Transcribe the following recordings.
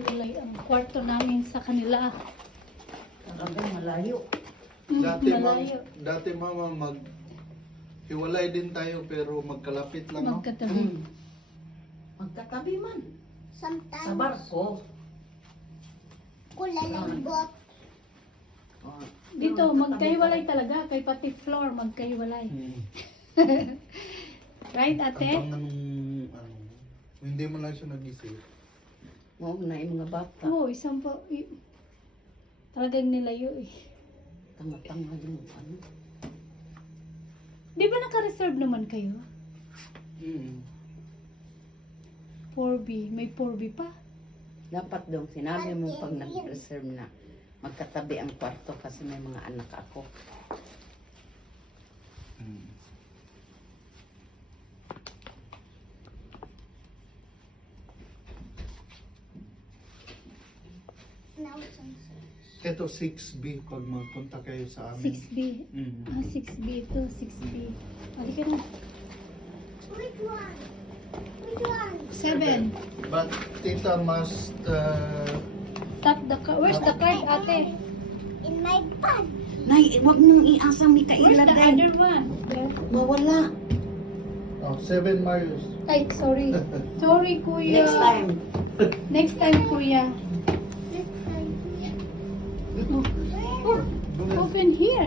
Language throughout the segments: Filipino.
Magkahiwalay ang kwarto namin sa kanila. Talagang malayo. Malayo. Dati mama, hiwalay din tayo pero magkalapit lang. No? Magkatabi. Magkatabi man. Sa Sometimes barko. kulalambot. Oh. Dito, magkahiwalay talaga. Kay pati floor, magkahiwalay. Right, ate? Ang hindi mo lang siya nag-isip. Oo, na yung mga bata. Oo, isang po. Talagang nilayo eh. Tanga-tanga yung ano. Di ba naka-reserve naman kayo? 4B. May 4B pa. Dapat dong sinabi mo pag nag-reserve na magkatabi ang kwarto kasi may mga anak ako. Now it's on Ito 6B pag magpunta kayo sa amin. 6B. Mm. 6B ito. 6B. Halika na. Which one? Which one? 7. But tita must Tap the card. Where's the card, ate? In my bag. Nay, wag mong iasang Where's Mikaela the day. other one? There. Mawala. 7 Marius. Ay, sorry. Sorry, kuya. Next time. Next time, kuya. Next time. Oh, open here.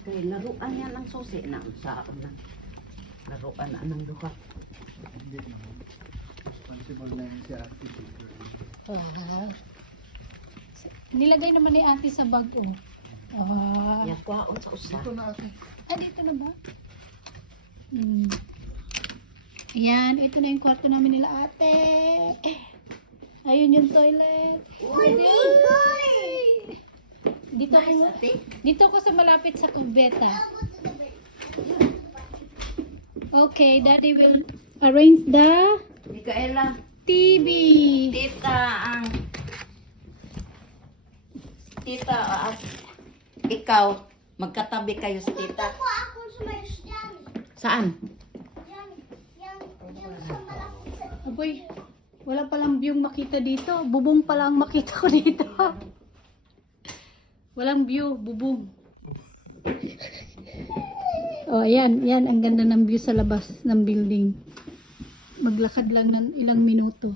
Kaya laruan yan ang susi na sa na. Laruan na ng duha. Hindi naman. Responsible na yun si ate. Wow. Nilagay naman ni ate sa bag, oh. Ah. Yakwaon sa usa. Ito na ate. Ah, dito na ba? Ayan, ito na yung kwarto namin nila ate. Ayun yung toilet. Yay! Dito Nice, ko, ate. dito ko sa malapit sa kubeta. Okay, Daddy will arrange the Mikaela, TV. Tita, ikaw, magkatabi kayo sa tita. Ako sumayos dyan. Saan? Yan sa malapit sa... Aboy, wala palang view makita dito. Bubong palang makita ko dito. Walang view, bubong. Oh, ayan, yan ang ganda ng view sa labas ng building. Maglakad lang ng ilang minuto.